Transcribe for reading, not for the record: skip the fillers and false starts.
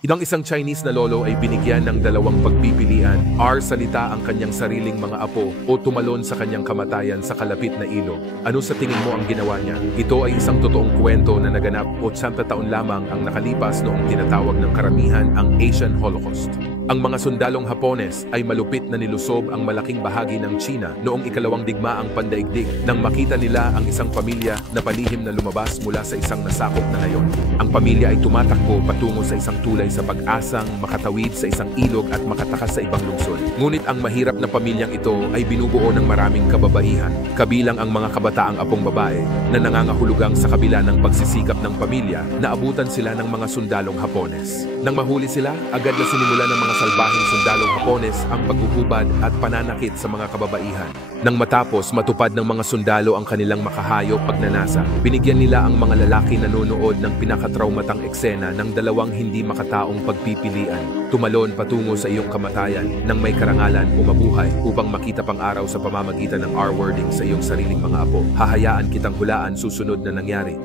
Isang Chinese na lolo ay binigyan ng dalawang pagpipilian. R. Salita ang kanyang sariling mga apo o tumalon sa kanyang kamatayan sa kalapit na ilog. Ano sa tingin mo ang ginawa niya? Ito ay isang totoong kwento na naganap 80 taon lamang ang nakalipas noong tinatawag ng karamihan ang Asian Holocaust. Ang mga sundalong Hapones ay malupit na nilusob ang malaking bahagi ng China noong ikalawang digmaang pandaigdig nang makita nila ang isang pamilya na palihim na lumabas mula sa isang nasakop na nayon. Ang pamilya ay tumatakbo patungo sa isang tulay sa pag-asang makatawid sa isang ilog at makatakas sa ibang lungsod. Ngunit ang mahirap na pamilyang ito ay binubuo ng maraming kababaihan, kabilang ang mga kabataang apong babae na nangangahulugang sa kabila ng pagsisikap ng pamilya, naabutan sila ng mga sundalong Hapones. Nang mahuli sila, agad na sinimula ng mga salbahing sundalong Hapones ang paghuhubad at pananakit sa mga kababaihan. Nang matapos matupad ng mga sundalo ang kanilang makahayop pagnanasa, binigyan nila ang mga lalaki na nanonood ng pinakatraumatang eksena ng dalawang hindi makataong pagpipilian. Tumalon patungo sa iyong kamatayan nang may karangalan o mabuhay upang makita pang araw sa pamamagitan ng R-wording sa iyong sariling mga apo. Hahayaan kitang hulaan susunod na nangyari.